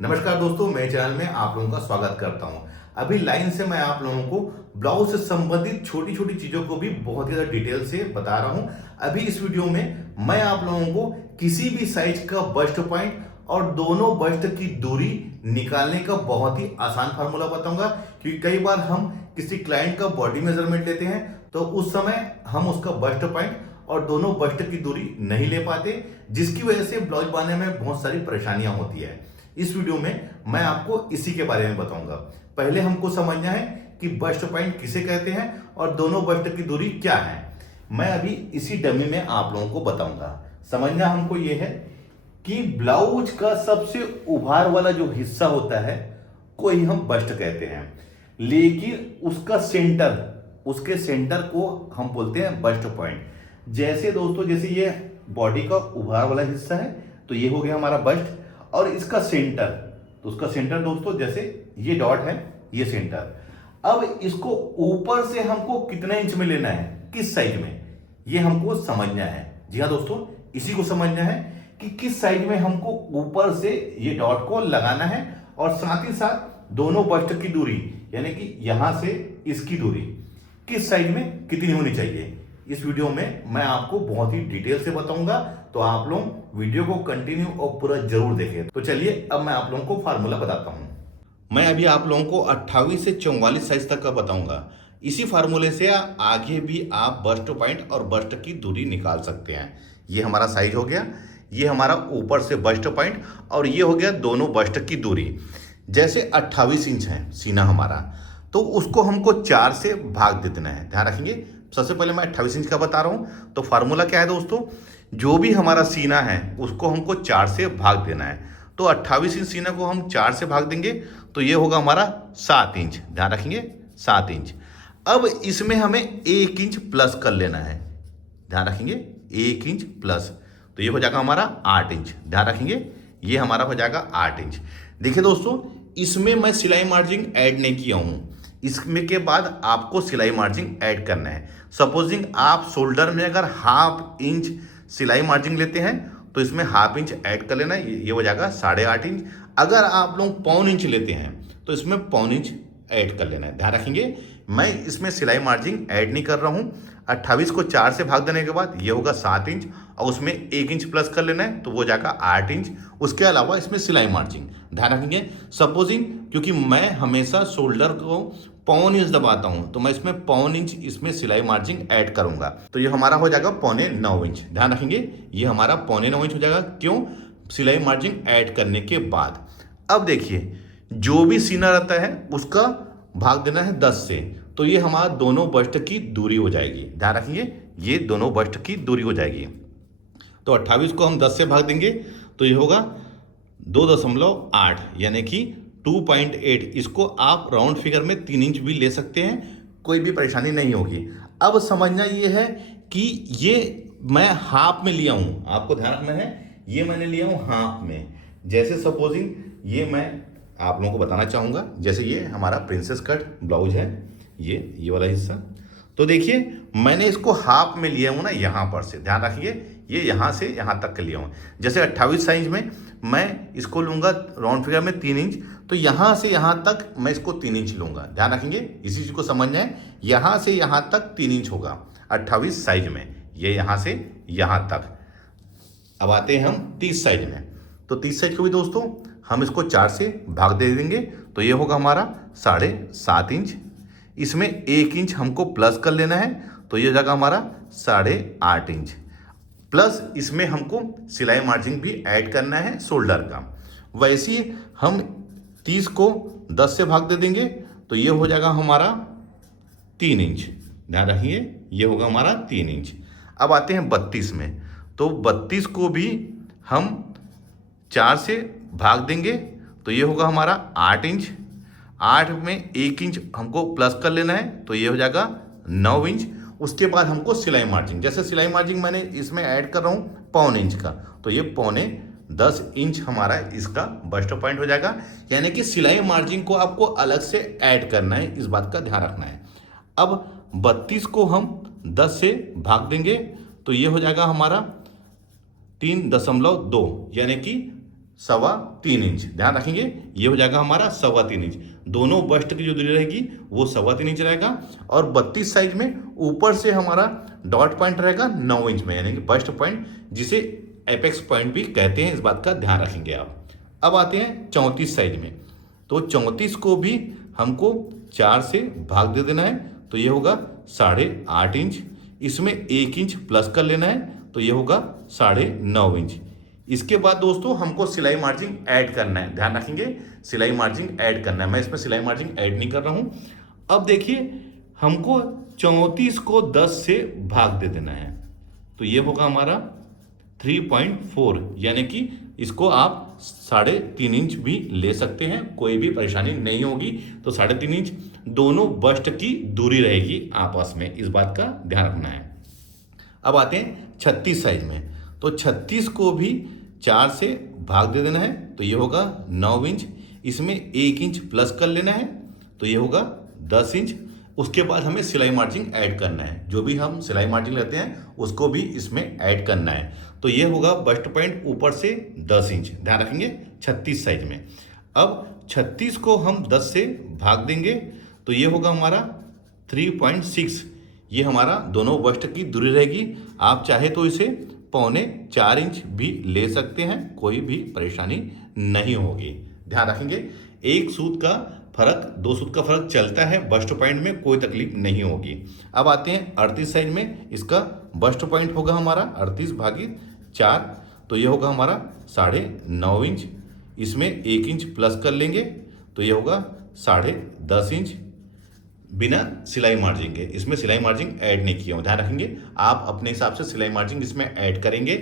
नमस्कार दोस्तों, मेरे चैनल में आप लोगों का स्वागत करता हूं। अभी लाइन से मैं आप लोगों को ब्लाउज से संबंधित छोटी छोटी चीजों को भी बहुत ही ज्यादा डिटेल से बता रहा हूं। अभी इस वीडियो में मैं आप लोगों को किसी भी साइज का बस्ट पॉइंट और दोनों बस्ट की दूरी निकालने का बहुत ही आसान फार्मूला बताऊंगा, क्योंकि कई बार हम किसी क्लाइंट का बॉडी मेजरमेंट लेते हैं तो उस समय हम उसका बस्ट पॉइंट और दोनों बस्ट की दूरी नहीं ले पाते, जिसकी वजह से ब्लाउज बनाने में बहुत सारी परेशानियां होती है। इस वीडियो में मैं आपको इसी के बारे में बताऊंगा। पहले हमको समझना है कि बस्ट पॉइंट किसे कहते हैं और दोनों बस्ट की दूरी क्या है। मैं अभी इसी डमी में आप लोगों को बताऊंगा। समझना हमको यह है कि ब्लाउज का सबसे उभार वाला जो हिस्सा होता है को ही हम बस्ट कहते हैं, लेकिन उसके सेंटर को हम बोलते हैं बस्ट पॉइंट। जैसे दोस्तों, जैसे ये बॉडी का उभार वाला हिस्सा है तो ये हो गया हमारा बस्ट, और इसका सेंटर, तो उसका सेंटर दोस्तों जैसे ये डॉट है, ये सेंटर। अब इसको ऊपर से हमको कितने इंच में लेना है, किस साइड में, ये हमको समझना है। जी हाँ दोस्तों, इसी को समझना है कि किस साइड में हमको ऊपर से ये डॉट को लगाना है, और साथ ही साथ दोनों बस्ट की दूरी यानी कि यहां से इसकी दूरी किस साइड में कितनी होनी चाहिए। इस वीडियो में मैं आपको बहुत ही डिटेल से बताऊंगा, तो आप लोग वीडियो को कंटिन्यू और पूरा जरूर देखें। तो चलिए अब मैं आप लोगों को फार्मूला बताता हूं। मैं अभी आप लोगों को 28 से 44 साइज तक का बताऊंगा। इसी फार्मूले से आगे भी आप बस्ट पॉइंट और बस्ट की दूरी निकाल सकते हैं। ये हमारा साइज हो गया, ये हमारा ऊपर से बस्ट पॉइंट, और ये हो गया दोनों बस्ट की दूरी। जैसे 28 इंच है सीना हमारा, तो उसको हमको 4 से भाग दे देना है। ध्यान रखेंगे, सबसे पहले मैं 28 इंच का बता रहा हूं। तो फार्मूला क्या है दोस्तों, जो भी हमारा सीना है उसको हमको 4 से भाग देना है। तो 28 इंच सीना को हम 4 से भाग देंगे तो ये होगा हमारा 7 इंच। ध्यान रखेंगे, 7 इंच। अब इसमें हमें 1 इंच प्लस कर लेना है। ध्यान रखेंगे, 1 इंच प्लस, तो ये हो जाएगा हमारा 8 इंच। ध्यान रखेंगे, ये हमारा हो जाएगा 8 इंच। देखिए दोस्तों, इसमें मैं सिलाई मार्जिन ऐड नहीं किया हूं। इसमें के बाद आपको सिलाई मार्जिन ऐड करना है। सपोजिंग आप शोल्डर में अगर हाफ इंच सिलाई मार्जिन लेते हैं तो इसमें हाफ इंच ऐड कर लेना है, ये हो जाएगा 8.5 इंच। अगर आप लोग पौन इंच लेते हैं तो इसमें पौन इंच ऐड कर लेना है। ध्यान रखेंगे, मैं इसमें सिलाई मार्जिन ऐड नहीं कर रहा हूं। 28 को 4 से भाग देने के बाद ये होगा 7 इंच, और उसमें 1 इंच प्लस कर लेना है तो वो जाएगा 8 इंच। उसके अलावा इसमें सिलाई मार्जिन ध्यान रखेंगे। सपोजिंग, क्योंकि मैं हमेशा शोल्डर को पौन इंच दबाता हूं तो मैं इसमें पौन इंच इसमें सिलाई मार्जिन ऐड करूंगा, तो ये हमारा हो जाएगा 8.25 इंच। ध्यान रखेंगे, ये हमारा 8.25 इंच हो जाएगा। क्यों? सिलाई मार्जिन ऐड करने के बाद। अब देखिए, जो भी सीना रहता है उसका भाग देना है 10 से, तो ये हमारा दोनों बस्ट की दूरी हो जाएगी। ध्यान रखिए, ये दोनों बस्ट की दूरी हो जाएगी। तो 28 को हम 10 से भाग देंगे तो ये होगा 2.8 यानी कि 2.8। इसको आप राउंड फिगर में 3 इंच भी ले सकते हैं, कोई भी परेशानी नहीं होगी। अब समझना ये है कि ये मैं हाफ में लिया हूं, आपको ध्यान रखना है, ये मैंने लिया हूं हाफ में। जैसे सपोजिंग ये मैं आप लोगों को बताना चाहूंगा, जैसे ये हमारा प्रिंसेस कट ब्लाउज है, ये वाला हिस्सा, तो देखिए मैंने इसको हाफ में लिया हूं ना, यहां पर से। ध्यान रखिए, ये यहां से यहां तक के लिया हूं। जैसे 28 साइज में मैं इसको लूंगा राउंड फिगर में 3 इंच, तो यहां से यहां तक मैं इसको 3 इंच लूंगा। ध्यान रखेंगे, इसी चीज को समझना है। यहां से यहां तक 3 इंच होगा 28 साइज में, ये यहां से यहां तक। अब आते हैं हम 30 साइज में, तो 30 साइज को भी दोस्तों हम इसको 4 से भाग दे देंगे तो ये होगा हमारा 7.5 इंच। इसमें 1 इंच हमको प्लस कर लेना है तो ये हो जाएगा हमारा 8.5 इंच। प्लस इसमें हमको सिलाई मार्जिन भी ऐड करना है शोल्डर का। वैसे ही हम 30 को 10 से भाग दे देंगे तो ये हो जाएगा हमारा 3 इंच। ध्यान रखिए, ये होगा हमारा 3 इंच। अब आते हैं 32 में, तो 32 को भी हम 4 से भाग देंगे तो ये होगा हमारा 8 इंच। 8 में 1 इंच हमको प्लस कर लेना है तो ये हो जाएगा 9 इंच। उसके बाद हमको सिलाई मार्जिन, जैसे सिलाई मार्जिन मैंने इसमें ऐड कर रहा हूँ पौन इंच का, तो ये 9.25 इंच हमारा इसका बस्ट पॉइंट हो जाएगा। यानी कि सिलाई मार्जिन को आपको अलग से ऐड करना है, इस बात का ध्यान रखना है। अब 32 को हम 10 से भाग देंगे तो ये हो जाएगा हमारा 3.2 यानी कि 3.25 इंच। ध्यान रखेंगे, ये हो जाएगा हमारा 3.25 इंच। दोनों बस्ट की जो दूरी रहेगी वो 3.25 इंच रहेगा। और 32 साइज में ऊपर से हमारा डॉट पॉइंट रहेगा 9 इंच में, यानी कि बस्ट पॉइंट, जिसे एपेक्स पॉइंट भी कहते हैं। इस बात का ध्यान रखेंगे आप। अब आते हैं 34 साइज में। तो 34 को भी हमको 4 से भाग दे देना है, तो ये होगा 8.5 इंच। इसमें 1 इंच प्लस कर लेना है, तो ये होगा 9.5 इंच। इसके बाद दोस्तों हमको सिलाई मार्जिन ऐड करना है। ध्यान रखेंगे, सिलाई मार्जिन ऐड करना है। मैं इसमें सिलाई मार्जिन ऐड नहीं कर रहा हूं। अब देखिए, हमको 34 को 10 से भाग दे देना है, तो ये होगा हमारा 3.4, यानी कि इसको आप 3.5 इंच भी ले सकते हैं, कोई भी परेशानी नहीं होगी। तो 3.5 इंच दोनों बस्ट की दूरी रहेगी आपस में, इस बात का ध्यान रखना है। अब आते हैं 36 साइज में। तो 36 को भी 4 से भाग दे देना है, तो ये होगा 9 इंच। इसमें 1 इंच प्लस कर लेना है, तो ये होगा 10 इंच। उसके बाद हमें सिलाई मार्जिन ऐड करना है, जो भी हम सिलाई मार्जिन लेते हैं उसको भी इसमें ऐड करना है। तो ये होगा बस्ट पॉइंट ऊपर से 10 इंच। ध्यान रखेंगे 36 साइज में। अब 36 को हम 10 से भाग देंगे, तो ये होगा हमारा 3.6। ये हमारा दोनों बस्ट की दूरी रहेगी। आप चाहे तो इसे 3.25 इंच भी ले सकते हैं, कोई भी परेशानी नहीं होगी। ध्यान रखेंगे, एक सूत का फर्क, 2 सूत का फर्क चलता है, बस्ट पॉइंट में कोई तकलीफ नहीं होगी। अब आते हैं 38 साइज में। इसका बस्ट पॉइंट होगा हमारा 38/4, तो ये होगा हमारा 9.5 इंच। इसमें 1 इंच प्लस कर लेंगे, तो ये होगा 10.5 इंच बिना सिलाई मार्जिन के। इसमें सिलाई मार्जिन ऐड नहीं किया हूँ। ध्यान रखेंगे, आप अपने हिसाब से सिलाई मार्जिन इसमें ऐड करेंगे।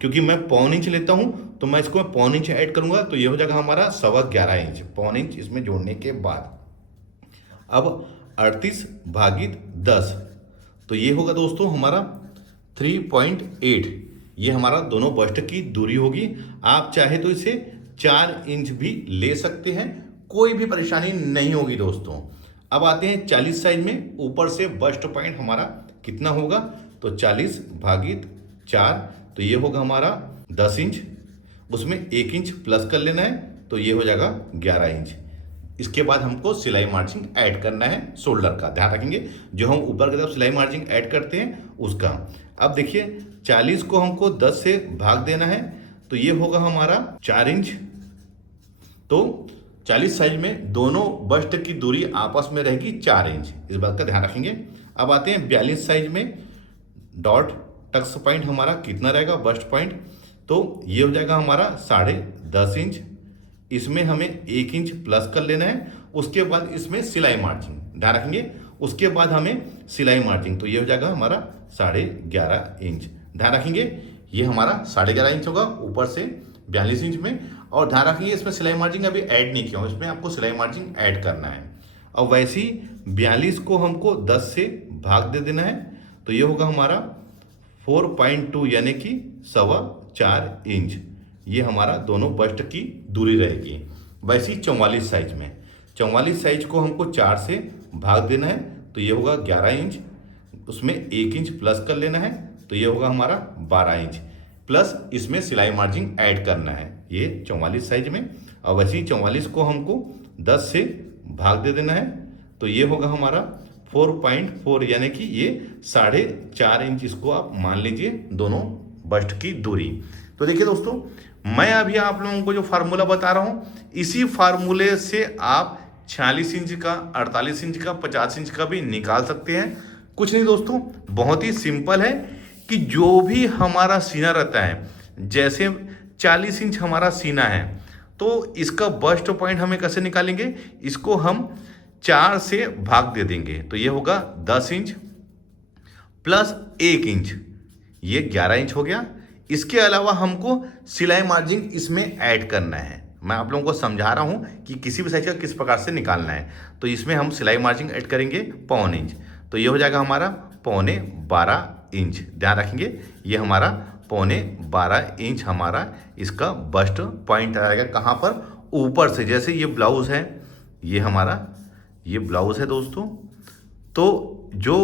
क्योंकि मैं 1.25 इंच लेता हूँ, तो मैं इसको 1.25 इंच ऐड करूंगा, तो ये हो जाएगा हमारा 11.25 इंच, 1.25 इंच इसमें जोड़ने के बाद। अब 38/10, तो ये होगा दोस्तों हमारा 3.8। ये हमारा दोनों बस्ट की दूरी होगी। आप चाहे तो इसे 4 इंच भी ले सकते हैं, कोई भी परेशानी नहीं होगी दोस्तों। अब आते हैं 40 साइज में। ऊपर से बस्ट पॉइंट हमारा कितना होगा, तो 40/4, तो ये होगा हमारा 10 इंच। उसमें 1 इंच प्लस कर लेना है, तो ये हो जाएगा 11 इंच। इसके बाद हमको सिलाई मार्जिन ऐड करना है शोल्डर का। ध्यान रखेंगे, जो हम ऊपर की तरफ सिलाई मार्जिन ऐड करते हैं उसका। अब देखिए, 40 को हमको 10 से भाग देना है, तो ये होगा हमारा 4 इंच। तो 40 साइज में दोनों बस्ट की दूरी आपस में रहेगी 4 इंच, इस बात का ध्यान रखेंगे। अब आते हैं 42 साइज में। डॉट टक्स पॉइंट हमारा कितना रहेगा, बस्ट पॉइंट, तो ये हो जाएगा हमारा 10.5 इंच। इसमें हमें 1 इंच प्लस कर लेना है। उसके बाद इसमें सिलाई मार्जिन, ध्यान रखेंगे, उसके बाद हमें सिलाई मार्जिन, तो ये हो जाएगा हमारा 11.5 इंच। ध्यान रखेंगे, ये हमारा 11.5 इंच होगा ऊपर से 42 इंच में। और ध्यान रखेंगे, इसमें सिलाई मार्जिन अभी ऐड नहीं किया हूँ, इसमें आपको सिलाई मार्जिन ऐड करना है। और वैसे ही 42 को हमको 10 से भाग दे देना है, तो ये होगा हमारा 4.2, यानी कि 4.25 इंच। ये हमारा दोनों बस्ट की दूरी रहेगी। वैसे ही 44 साइज में। 44 साइज को हमको 4 से भाग देना है, तो ये होगा 11 इंच। उसमें 1 इंच प्लस कर लेना है, तो ये होगा हमारा 12 इंच। प्लस इसमें सिलाई मार्जिन ऐड करना है, ये 44 साइज में। और वैसे ही 44 को हमको 10 से भाग दे देना है, तो ये होगा हमारा 4.4, यानी कि ये 4.5 इंच, इसको आप मान लीजिए दोनों बस्ट की दूरी। तो देखिए दोस्तों, मैं अभी आप लोगों को जो फार्मूला बता रहा हूँ, इसी फार्मूले से आप 46 इंच का, 48 इंच का, 50 इंच का भी निकाल सकते हैं। कुछ नहीं दोस्तों, बहुत ही सिंपल है कि जो भी हमारा सीना रहता है, जैसे 40 इंच हमारा सीना है, तो इसका बस्ट पॉइंट हमें कैसे निकालेंगे, इसको हम 4 से भाग दे देंगे, तो ये होगा 10 इंच प्लस 1 इंच, ये 11 इंच हो गया। इसके अलावा हमको सिलाई मार्जिन इसमें ऐड करना है। मैं आप लोगों को समझा रहा हूं कि किसी भी साइज का किस प्रकार से निकालना है। तो इसमें हम सिलाई मार्जिन ऐड करेंगे 1.25 इंच, तो ये हो जाएगा हमारा 12.25 इंच। ध्यान रखेंगे, ये हमारा 12.25 इंच हमारा इसका बस्ट पॉइंट आएगा। कहाँ पर, ऊपर से। जैसे ये ब्लाउज है, ये हमारा ये ब्लाउज है दोस्तों, तो जो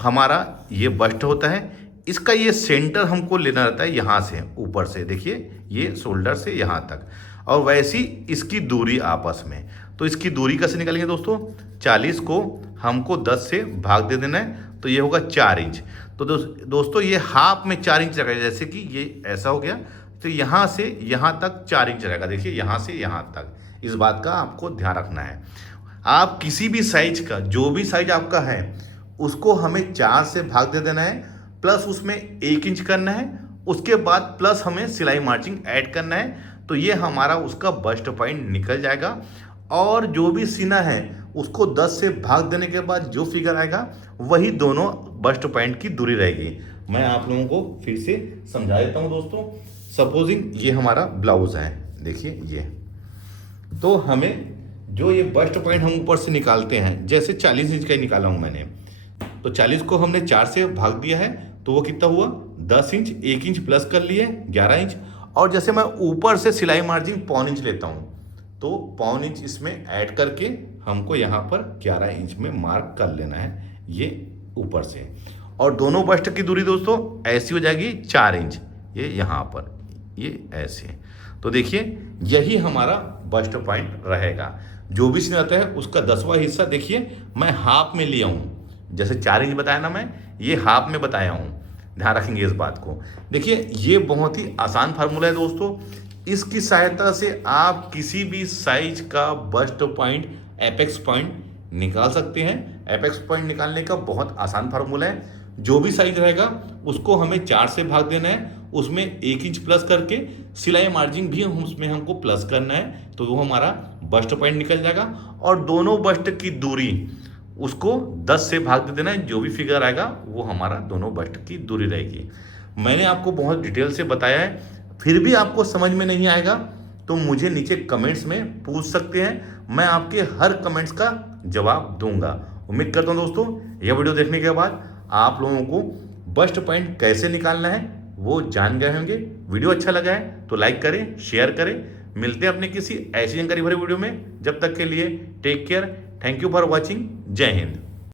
हमारा ये बस्ट होता है, इसका ये सेंटर हमको लेना रहता है यहाँ से ऊपर से, देखिए ये शोल्डर से यहाँ तक, और वैसी इसकी दूरी आपस में। तो इसकी दूरी कैसे निकालेंगे दोस्तों, 40 को हमको 10 से भाग दे देना है, तो ये होगा 4 इंच। तो दोस्तों ये हाफ में 4 इंच रहेगा, जैसे कि ये ऐसा हो गया, तो यहाँ से यहाँ तक 4 इंच रहेगा। देखिए यहाँ से यहाँ तक, इस बात का आपको ध्यान रखना है। आप किसी भी साइज का, जो भी साइज आपका है, उसको हमें 4 से भाग दे देना है, प्लस उसमें 1 इंच करना है, उसके बाद प्लस हमें सिलाई मार्जिंग ऐड करना है। तो ये हमारा उसका बस्ट पॉइंट निकल जाएगा। और जो भी सीना है उसको 10 से भाग देने के बाद जो फिगर आएगा वही दोनों बस्ट पॉइंट की दूरी रहेगी। मैं आप लोगों को फिर से समझा देता हूँ दोस्तों। सपोजिंग ये हमारा ब्लाउज है, देखिए ये, तो हमें जो ये बस्ट पॉइंट हम ऊपर से निकालते हैं, जैसे 40 इंच का ही निकाला हूँ मैंने, तो 40 को हमने 4 से भाग दिया है, तो वो कितना हुआ 10 इंच, 1 इंच प्लस कर लिए 11 इंच। और जैसे मैं ऊपर से सिलाई मार्जिन 1.25 इंच लेता हूँ, तो 1.25 इंच इसमें ऐड करके हमको यहाँ पर 11 इंच में मार्क कर लेना है, ये ऊपर से। और दोनों बस्ट की दूरी दोस्तों ऐसी हो जाएगी 4 इंच, ये यहाँ पर, ये ऐसे। तो देखिए यही हमारा बस्ट पॉइंट रहेगा। जो भी सीन आता है उसका 10वां हिस्सा देखिए मैं हाफ में लिया हूँ, जैसे 4 इंच बताया ना, मैं ये हाफ में बताया हूँ, ध्यान रखेंगे इस बात को। देखिए ये बहुत ही आसान फार्मूला है दोस्तों, इसकी सहायता से आप किसी भी साइज का बस्ट पॉइंट, एपेक्स पॉइंट निकाल सकते हैं। एपेक्स पॉइंट निकालने का बहुत आसान फार्मूला है। जो भी साइज रहेगा उसको हमें 4 से भाग देना है, उसमें 1 इंच प्लस करके सिलाई मार्जिन भी उसमें हमको प्लस करना है, तो वो हमारा बस्ट पॉइंट निकल जाएगा। और दोनों बस्ट की दूरी उसको 10 से भाग दे देना है, जो भी फिगर आएगा वो हमारा दोनों बस्ट की दूरी रहेगी। मैंने आपको बहुत डिटेल से बताया है, फिर भी आपको समझ में नहीं आएगा तो मुझे नीचे कमेंट्स में पूछ सकते हैं, मैं आपके हर कमेंट्स का जवाब दूंगा। उम्मीद करता हूं दोस्तों यह वीडियो देखने के बाद आप लोगों को बस्ट पॉइंट कैसे निकालना है वो जान गए होंगे। वीडियो अच्छा लगा है तो लाइक करें, शेयर करें। मिलते हैं अपने किसी ऐसी जानकारी भरे वीडियो में, जब तक के लिए take care, thank you for watching, जय हिंद।